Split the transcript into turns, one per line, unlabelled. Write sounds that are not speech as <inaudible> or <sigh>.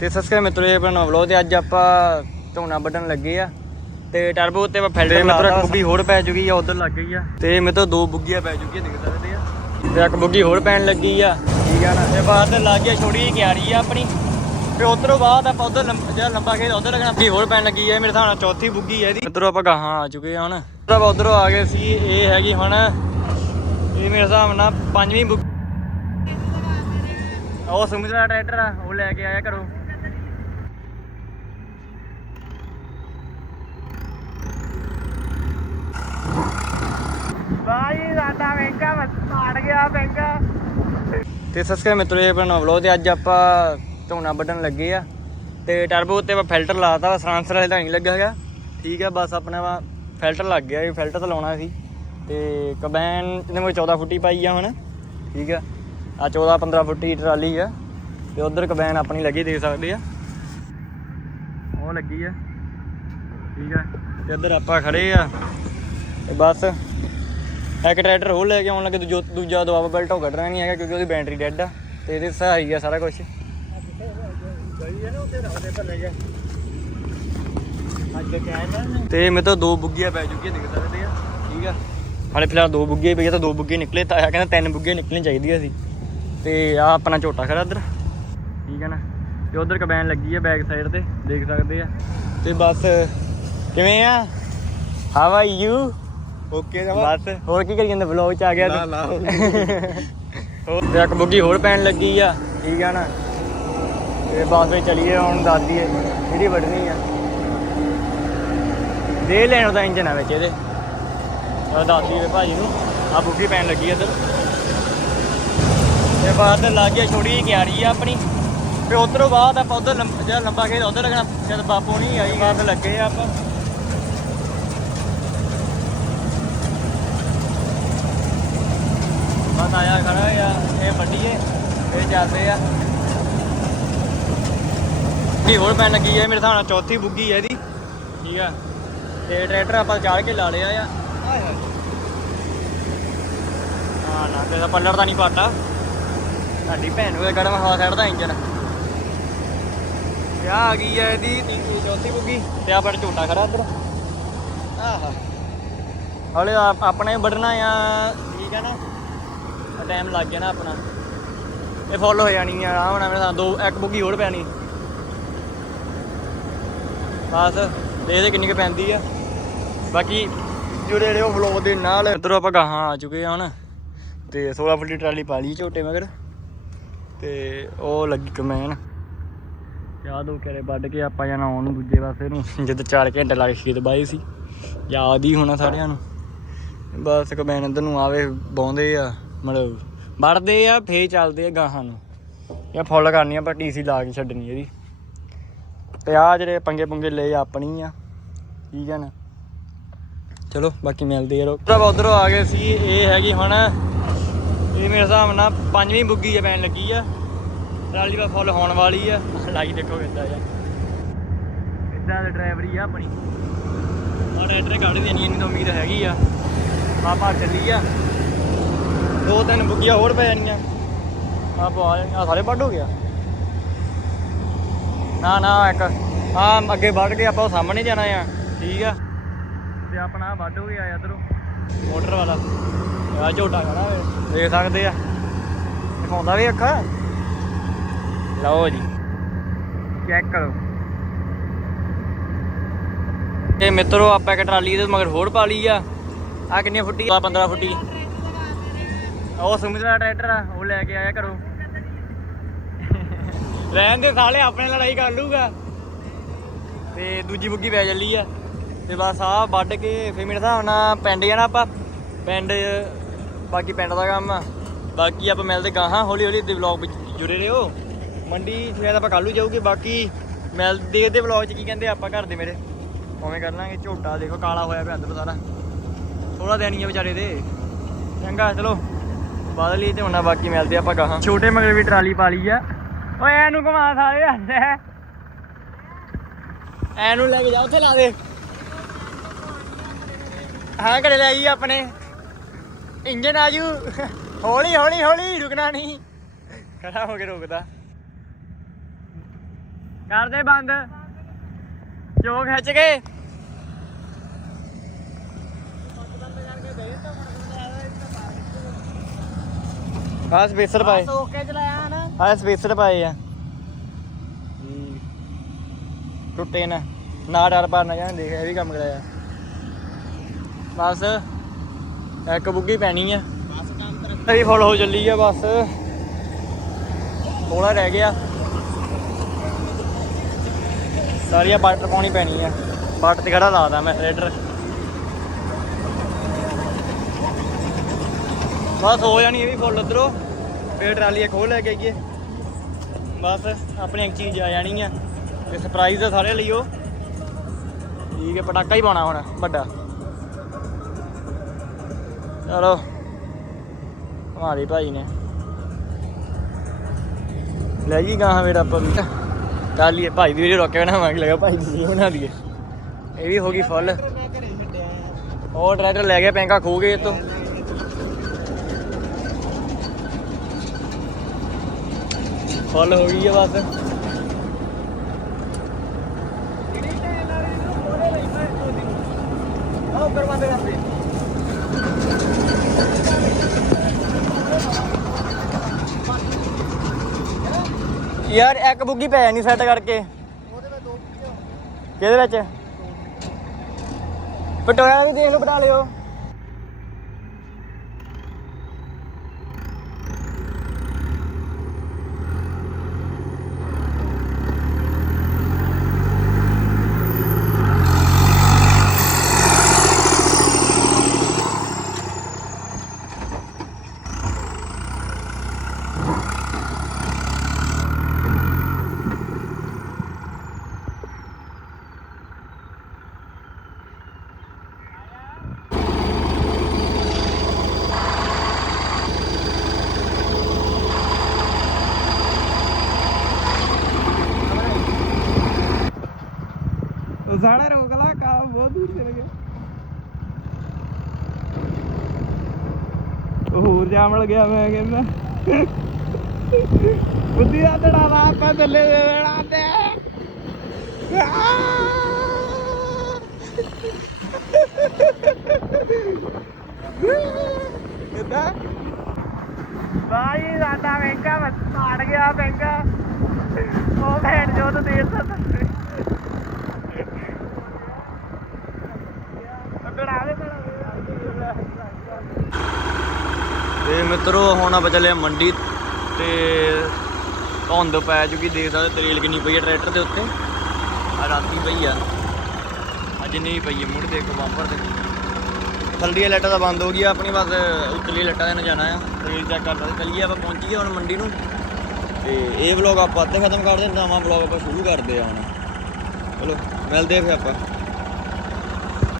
ਤੇ ਸਸਕ੍ਰਾਈਬ ਮਿੱਤਰੋ ਇਹ ਆਪਣਾ ਵਲੌਗ ਤੇ ਅੱਜ ਆਪਾਂ ਧੋਣਾ ਵੱਢਣ ਲੱਗੇ ਆ। ਤੇ ਟਰਬੋ ਉੱਤੇ ਆਪਾਂ ਫਿਲਟਰ ਲਾਤਾ। ਇੱਕ ਬੁੱਗੀ ਹੋਰ ਪੈ ਚੁੱਕੀ ਆ ਉਧਰ ਲੱਗ ਗਈ ਆ। ਤੇ ਮੇਰੇ ਤੋਂ ਦੋ ਬੁੱਗੀਆਂ ਪੈ ਚੁੱਕੀਆਂ ਦੇਖ ਸਕਦੇ ਆ। ਤੇ ਇੱਕ ਬੁੱਗੀ ਹੋਰ ਪੈਣ ਲੱਗੀ ਆ। ਠੀਕ ਆ ਨਾ ਤੇ ਬਾਅਦ ਲੱਗ ਗਿਆ ਜਿਹੀ ਕਿਆਰੀ ਆ ਆਪਣੀ। ਤੇ ਉਧਰੋਂ ਬਾਅਦ ਆਪਾਂ ਉਧਰ ਜਿਹੜਾ ਲੰਬਾ ਖੇਤ ਉਧਰ ਲੱਗਣਾ ਬੁੱਗੀ ਹੋਰ ਪੈਣ ਲੱਗੀ ਆ। ਮੇਰੇ ਹਿਸਾਬ ਨਾਲ ਚੌਥੀ ਬੁੱਗੀ ਆ ਇਹਦੀ। ਮਿੱਤਰੋ ਆਪਾਂ ਗਾਹਾਂ ਆ ਚੁੱਕੇ ਆ ਹੁਣ। ਉਧਰੋਂ ਆਪਾਂ ਉਧਰੋਂ ਆ ਗਏ ਸੀ ਇਹ ਹੈਗੀ ਹੁਣ ਇਹ ਮੇਰੇ ਹਿਸਾਬ ਨਾਲ ਪੰਜਵੀਂ ਬੁੱਗੀ। ਉਹ ਸੁਮਿਤ ਦਾ ਟਰੈਕਟਰ ਆ ਉਹ ਲੈ ਕੇ ਆਇਆ ਘਰੋਂ ਬਾਈ ਸਾਡਾ ਬੈਂਕਾ ਮਾਰ ਗਿਆ ਬੈਂਕਾ। ਤੇ ਸਸਕ੍ਰਾਈਬ ਮਿੱਤਰੋ, ਇਹ ਆਪਣਾ ਵਲੌਗ ਤੇ ਅੱਜ ਆਪਾਂ ਧੋਣਾ ਵੱਢਣ ਲੱਗੇ ਆ। ਤੇ ਟਰਬੋ ਉੱਤੇ ਆਪਾਂ ਫਿਲਟਰ ਲਾਤਾ ਵਾ ਸਰਾਂਸਰ ਵਾਲੇ ਤਾਂ ਨਹੀਂ ਲੱਗਾ ਹੈਗਾ। ਠੀਕ ਆ, ਬਸ ਆਪਣਾ ਵਾ ਫਿਲਟਰ ਲੱਗ ਗਿਆ ਇਹ ਫਿਲਟਰ ਤਾਂ ਲਾਉਣਾ ਸੀ। ਤੇ ਕਬੈਨ, ਇਹਦੇ ਵਿੱਚ 14 ਫੁੱਟੀ ਪਾਈ ਆ ਹੁਣ। ਠੀਕ ਆ ਆ 14 15 ਫੁੱਟੀ ਟਰਾਲੀ ਆ। ਤੇ ਉਧਰ ਕਬੈਨ ਆਪਣੀ ਲੱਗੀ, ਦੇਖ ਸਕਦੇ ਆ। ਉਹ ਲੱਗੀ ਆ। ਠੀਕ ਆ, ਤੇ ਇੱਧਰ ਆਪਾਂ ਖੜੇ ਆ। ਤੇ ਬਸ ਇੱਕ ਟਰੈਕਟਰ ਹੋਰ ਲੈ ਕੇ ਆਉਣ ਲੱਗੇ ਦੂਜਾ ਦੂਜਾ ਦਬਾਅ ਬੈਲਟ ਉਹ ਕੱਢਣਾ ਨਹੀਂ ਹੈਗਾ ਕਿਉਂਕਿ ਉਹਦੀ ਬੈਟਰੀ ਡੈੱਡ ਆ ਤੇ ਇਹਦੇ ਸਹਾਈ ਆ ਸਾਰਾ ਕੁਝ ਤੇ ਮੇਰੇ ਤੋਂ ਦੋ ਬੁੱਗੀਆਂ ਪੈ ਚੁੱਕੀਆਂ ਦੇਖ ਸਕਦੇ ਆ। ਠੀਕ ਆ? ਹਾਲੇ ਫਿਲਹਾਲ ਦੋ ਬੁੱਗੇ ਪਈਆਂ, ਤਾਂ ਦੋ ਬੁੱਗੇ ਨਿਕਲੇ, ਤਾਂ ਆਇਆ ਕਹਿੰਦਾ ਤਿੰਨ ਬੁੱਗੇ ਨਿਕਲਣੇ ਚਾਹੀਦੀਆਂ ਸੀ। ਤੇ ਆ ਆਪਣਾ ਝੋਟਾ ਖੜਾ ਇੱਧਰ। ਠੀਕ ਹੈ ਨਾ? ਤੇ ਉਧਰ ਕਬੈਨ ਲੱਗੀ ਆ ਬੈਕ ਸਾਈਡ ਤੇ, ਦੇਖ ਸਕਦੇ ਆ। ਤੇ ਬਸ, ਕਿਵੇਂ ਆ? ਹਾਊ ਆਰ ਯੂ
ਓਕੇ
ਬਸ ਹੋਰ ਕੀ ਕਰੀ ਜਾਂਦੇ ਵਲੌਗ ਚ ਆ ਗਿਆ
ਨਾ
ਤੂੰ।
ਨਾ <laughs>
ਹੋਰ। ਤੇ ਇੱਕ ਬੁੱਗੀ ਹੋਰ ਪੈਣ ਲੱਗੀ ਆ। ਠੀਕ ਆ ਨਾ? ਤੇ ਬਸ ਵਿੱਚ ਚਲੀਏ ਹੁਣ ਦਾਦੀ ਹੈ ਜਿਹੜੀ ਵੱਢਣੀ ਆ? ਦੇ ਲੈਣ ਉਹਦਾ ਇੰਜਨ ਆ ਵਿੱਚ ਇਹਦੇ। ਉਹ ਦਾਦੀ ਦੇ ਭਾਜੀ ਨੂੰ। ਆ ਬੁੱਗੀ ਪੈਣ ਲੱਗੀ ਆ ਇੱਧਰ। ਤੇ ਬਾਅਦ ਲੱਗ ਗਿਆ ਛੋਟੀ ਜਿਹੀ ਕਿਆਰੀ ਆ ਆਪਣੀ। ਤੇ ਉਧਰੋਂ ਬਾਅਦ ਆਪਾਂ ਉਧਰ ਜਿਹੜਾ ਲੰਬਾ ਖੇਤ ਉਧਰ ਲੱਗਣਾ। ਜਦ ਬਾਪੂ ਨਹੀਂ ਆਈ ਬਾਅਦ ਲੱਗੇ ਆ ਆਪਾਂ। ਆਇਆ ਖੜਾ ਆ ਇਹ ਮੰਡੀਏ ਇਹ ਚੱਲਦੇ ਆ। ਨਹੀਂ ਹੋਰ ਪੈਣ ਲੱਗੀ ਹੈ ਮੇਰੇ ਨਾਲ ਚੌਥੀ ਬੁੱਗੀ ਹੈ ਇਹਦੀ। ਠੀਕ ਆ। ਤੇ ਟਰੈਕਟਰ ਆਪਾਂ ਚਾੜ ਕੇ ਲਾ ਲਿਆ ਆ। ਹਾਂ ਨਾ ਤੇ ਪੱਲੜ ਦਾ ਨਹੀਂ ਪਾਤਾ। ਸਾਡੀ ਭੈਣ ਨੂੰ ਗੜਮ ਹਵਾ ਛੱਡਦਾ ਇੰਜਨ। ਆਹ ਆ ਗਈ ਹੈ ਇਹਦੀ ਚੌਥੀ ਬੁੱਗੀ। ਤੇ ਆ ਪਰ ਝੋਟਾ ਖੜਾ ਇੱਧਰ। ਆਹਾ। ਹਲੇ ਆਪ- ਆਪਣੇ ਵੱਢਣਾ ਆ ਠੀਕ ਹੈ ਨਾ। ਟਾਈਮ ਲੱਗ ਗਿਆ ਨਾ ਆਪਣਾ। ਇਹ ਫੁੱਲ ਹੋ ਜਾਣੀ ਆ, ਆਰਾਮ ਨਾਲ ਮੇਰੇ ਸਾਹ ਦੋ, ਇੱਕ ਬੁੱਗੀ ਹੋਰ ਪੈਣੀ। ਬਸ ਦੇਖਦੇ ਕਿੰਨੀ ਕੁ ਪੈਂਦੀ ਆ। ਬਾਕੀ ਜੁੜੇ ਰਹੋ ਵਲੋਗ ਦੇ ਨਾਲ ਇੱਧਰੋਂ ਆਪਾਂ ਗਾਹਾਂ ਆ ਚੁੱਕੇ ਆ ਹੁਣ। ਤੇ 16 ਫੁੱਟੀ ਟਰਾਲੀ ਪਾ ਲਈ ਝੋਟੇ ਮਗਰ। ਤੇ ਉਹ ਲੱਗੀ ਕਮੈਨ ਯਾਦ ਹੋ ਕਰੇ ਵੱਢ ਕੇ ਆਪਾਂ ਜਾਣਾ ਆਉਣ ਨੂੰ ਦੂਜੇ ਪਾਸੇ ਨੂੰ। ਜਿੱਦ 4 ਘੰਟੇ ਲੱਗ ਖੇਤ ਬਾਈ ਸੀ। ਯਾਦ ਹੀ ਹੋਣਾ ਸਾਰਿਆਂ ਨੂੰ। ਬਸ ਕਮੈਨ ਇੱਧਰ ਨੂੰ ਆਵੇ ਬਾਉਂਦੇ ਆ। ਮਤਲਬ ਵੜਦੇ ਆ, ਫੇਰ ਚੱਲਦੇ ਆ ਗਾਹਾਂ ਨੂੰ। ਇਹ ਫੁੱਲ ਕਰਨੀ ਆ, ਪਰ ਟੀਸੀ ਲਾ ਕੇ ਛੱਡਣੀ ਇਹਦੀ। ਤੇ ਆ ਜਿਹੜੇ ਪੰਗੇ ਪੁੰਗੇ ਲਏ ਆਪਣੀ ਆ, ਠੀਕ ਹੈ ਨਾ? ਚਲੋ, ਬਾਕੀ ਮਿਲਦੇ ਆ ਭਰਾਵਾ, ਉਧਰੋਂ ਆ ਗਏ ਸੀ, ਇਹ ਹੈਗੀ ਹੁਣ, ਇਹ ਮੇਰੇ ਹਿਸਾਬ ਨਾਲ ਪੰਜਵੀਂ ਬੁੱਗੀ ਆ ਪੈਣ ਲੱਗੀ ਆ। ਟਰਾਲੀ ਦਾ ਫੁੱਲ ਹੋਣ ਵਾਲੀ ਆ। ਲਾਈ ਦੇਖੋ ਕਿੱਦਾਂ ਆ। ਇਦਾਂ ਦੇ ਡਰਾਈਵਰੀ ਆ ਆਪਣੀ। ਆ ਟਰੈਕਟਰ ਕੱਢ ਦੇਣੀ ਇੰਨੀ ਤਾਂ ਉਮੀਦ ਹੈਗੀ ਆ। ਪਾਪਾ ਚੱਲੀ ਆ। ਦੋ ਤਿੰਨ ਬੁੱਗੀਆਂ ਹੋਰ ਪੈ ਜਾਣੀਆਂ। ਆ ਪਾ ਆ ਸਾਰੇ ਵੱਢ ਹੋ ਗਿਆ। ਨਾ ਨਾ ਇੱਕ ਆ ਅੱਗੇ ਵੱਢ ਕੇ ਆਪਾਂ ਉਹ ਸਾਹਮਣੇ ਜਾਣਾ ਆ ਠੀਕ ਆ। ਤੇ ਆਪਣਾ ਵੱਢ ਹੋ ਗਿਆ ਇਧਰੋਂ। ਮੋਟਰ ਵਾਲਾ। ਆ ਝੋਟਾ ਖੜਾ ਵੇ ਦੇਖ ਸਕਦੇ ਆ। ਦਿਖਾਉਂਦਾ ਵੀ ਅੱਖਾਂ। ਲਓ ਜੀ। ਚੈੱਕ ਕਰੋ। ਇਹ ਮਿੱਤਰੋ ਆਪਾਂ ਇੱਕ ਟਰਾਲੀ ਦੇ ਮਗਰ ਹੋਰ ਪਾ ਲਈ ਆ। ਆ ਕਿੰਨੀ ਫੁੱਟੀ? ਆ 15 ਫੁੱਟੀ। ਉਹ ਸੁਮਿਤ ਦਾ ਟਰੈਕਟਰ ਆ, ਉਹ ਲੈ ਕੇ ਆਇਆ ਘਰੋਂ। ਰਹਿਣ ਦੇ, ਸਾਲੇ ਆਪਣੇ ਲੜਾਈ ਕਰ ਲੂਗਾ ਤੇ ਦੂਜੀ ਬੁੱਗੀ ਪੈ ਚੱਲੀ ਆ। ਤੇ ਬਸ ਆ ਵੱਢ ਕੇ, ਫੇਰ ਮੇਰੇ ਹਿਸਾਬ ਨਾਲ ਪਿੰਡ ਜਾਣਾ ਆਪਾਂ। ਪਿੰਡ, ਬਾਕੀ ਪਿੰਡ ਦਾ ਕੰਮ ਆ। ਬਾਕੀ ਆਪਾਂ ਮਿਲਦੇ ਗਾਹਾਂ ਹੌਲੀ ਹੌਲੀ ਦੇ ਵਲੌਗ ਵਿੱਚ। ਜੁੜੇ ਰਹੋ। ਮੰਡੀ ਸ਼ਾਇਦ ਆਪਾਂ ਕੱਲੂ ਜਾਊਗੇ, ਬਾਕੀ ਮਿਲ ਦੇਖਦੇ ਵਲੌਗ 'ਚ ਕੀ ਕਹਿੰਦੇ ਆਪਾਂ ਘਰ ਦੇ ਮੇਰੇ। ਉਵੇਂ ਕਰ ਲਾਂਗੇ ਝੋਟਾ, ਦੇਖੋ ਕਾਲਾ ਹੋਇਆ ਪਿਆ ਅੰਦਰ ਸਾਰਾ। ਥੋੜਾ ਦੇਣੀ ਆ ਵਿਚਾਰੇ ਦੇ। ਚੰਗਾ, ਚਲੋ। ਬਾਦਲ ਤੇ ਹੁਣਾ ਬਾਕੀ ਮਿਲਦੇ ਆਪਾਂ ਗਾਹਾਂ। ਛੋਟੇ ਮਗਰ ਵੀ ਟਰਾਲੀ ਪਾ ਲਈ ਆ। ਓਏ ਐਨੂੰ ਘੁਮਾ ਸਾਰੇ ਐਨੂੰ ਲੈ ਕੇ ਜਾ, ਉੱਥੇ ਲਾ ਦੇ। ਹਾਂ, ਘਰੇ ਲੈ ਜੀ ਆਪਣੇ। ਇੰਜਨ ਆਜੂ ਹੌਲੀ ਹੌਲੀ ਹੌਲੀ, ਰੁਕਣਾ ਨਹੀਂ। ਖੜਾ ਹੋ ਕੇ ਰੁਕਦਾ। ਕਰਦੇ ਬੰਦ। ਚੋਕ ਖਿੱਚ ਕੇ। ਹਾਂ ਸਪੇਸਰ ਪਾਏ।
ਓਕੇ ਚਲਾਇਆ ਨਾ
ਹਾਂ ਸਪੇਸਰ ਪਾਏ ਆ। ਟੁੱਟੇ ਨਾ ਨਾ ਡਰ ਪਾਣਾ ਜਾਂ ਦੇਖ ਇਹ ਵੀ ਕੰਮ ਕਰਾਇਆ। ਬਸ ਇੱਕ ਬੁੱਗੀ ਪੈਣੀ ਆ।
ਬਸ ਕੰਮ
ਇਹ ਫੁੱਲ ਹੋ ਚੱਲੀ ਆ ਬਸ। ਥੋੜਾ ਰਹਿ ਗਿਆ। ਸਾਰੀਆਂ ਬਟਰ ਪਾਉਣੀ ਪੈਣੀ ਆ। ਬਟ ਤੇ ਖੜਾ ਲਾਦਾ ਮੈਂ ਰੇਡਰ। ਬਸ ਹੋ ਜਾਣੀ ਇਹ ਵੀ ਫੁੱਲ ਉਧਰੋਂ। ਫੇਰ ਟਰਾਲੀ ਖੋਲ ਲੈ ਕੇ ਆਈਏ। ਬਸ ਆਪਣੀ ਇੱਕ ਚੀਜ਼ ਆ ਜਾਣੀ ਆ। ਤੇ ਸਰਪ੍ਰਾਈਜ਼ ਆ ਸਾਰੇ ਲਈ ਠੀਕ ਹੈ ਪਟਾਕਾ ਹੀ ਪਾਉਣਾ ਹੁਣ, ਵੱਡਾ। ਚਲੋ। ਹਮਾਰੇ ਭਾਈ ਨੇ। ਲੈ ਜੀ ਗਾਹਾਂ ਮੇਰਾ ਆਪਾਂ ਵੀ। ਚੱਲ ਭਾਈ ਦੀ ਵੀਡੀਓ ਰੋਕ ਬਣਾਵਾਂਗੇ ਲਗਾ ਭਾਈ ਦੀ ਵੀਡੀਓ ਬਣਾ ਲਈਏ। ਇਹ ਵੀ ਹੋ ਗਈ ਫੁੱਲ। ਉਹ ਟਰੈਕਟਰ ਲੈ ਗਿਆ, ਪੈਂਕਾ ਖੋ ਗਏ ਇਹ ਤੋਂ ਫੁੱਲ ਹੋ ਗਈ ਆ ਬਸ। ਯਾਰ, ਇੱਕ ਬੁੱਗੀ ਪੈ ਨਹੀਂ ਸੈੱਟ ਕਰਕੇ। ਕਿਹਦੇ ਵਿੱਚ? ਪਟੋਇਆ ਵੀ ਦੇਖ ਲਓ ਬਟਾ ਲਿਓ।
ਸਾੜਾ ਰੋਕ ਲਾ ਕਾ ਬਹੁਤ ਦੂਰ ਚਲੇ ਗਿਆ ਹੋਰ ਜਾ ਮਿਲ ਗਿਆ, ਮੈਂ ਕਹਿੰਦਾ। ਬੁੱਧੀ ਦਾ ਤੜਾਵਾ ਆਪਾਂ ਥੱਲੇ ਦੇ ਦੇਣਾ ਤੇ। ਕਿੱਦਾਂ ਭਾਈ ਸਾਡਾ ਬੈਂਕਾ ਮਾਰ ਗਿਆ ਬੈਂਕਾ ਉਹ ਭੈਣ ਜੋ ਤਾਂ ਦੇਰ ਤੱਕ ਡਰਾਵੇ
ਤੇ ਮਿੱਤਰੋ, ਹੁਣ ਆਪਾਂ ਚੱਲੇ ਮੰਡੀ ਤੇ ਧੁੰਦ ਪੈ ਚੁੱਕੀ, ਦੇਖ ਸਕਦੇ ਤੇਲ ਕਿੰਨੀ ਪਈ ਹੈ ਟਰੈਕਟਰ ਦੇ ਉੱਤੇ। ਆ ਰਾਤੀ ਪਈ ਆ। ਅੱਜ ਨਹੀਂ ਪਈ ਹੈ ਮੁੜ ਦੇਖੋ ਬੰਪਰ ਤੇ। ਥੱਲੀਆਂ ਲਾਈਟਾਂ ਤਾਂ ਬੰਦ ਹੋ ਗਈਆਂ, ਆਪਣੀ ਬਸ ਉੱਤਲੀ ਲਾਈਟਾਂ ਦੇ ਨਾਲ ਜਾਣਾ ਆ। ਤੇਲ ਚੈੱਕ ਕਰਨਾ ਤੇ ਚੱਲੀਏ ਆਪਾਂ, ਪਹੁੰਚ ਗਏ ਹੁਣ ਮੰਡੀ ਨੂੰ। ਤੇ ਇਹ ਵਲੌਗ ਆਪਾਂ ਅੱਧੇ ਖਤਮ ਕਰਦੇ ਨਵਾਂ ਵਲੌਗ ਆਪਾਂ ਸ਼ੁਰੂ ਕਰਦੇ ਆ ਹੁਣ। ਚਲੋ, ਮਿਲਦੇ ਆ ਫਿਰ ਆਪਾਂ।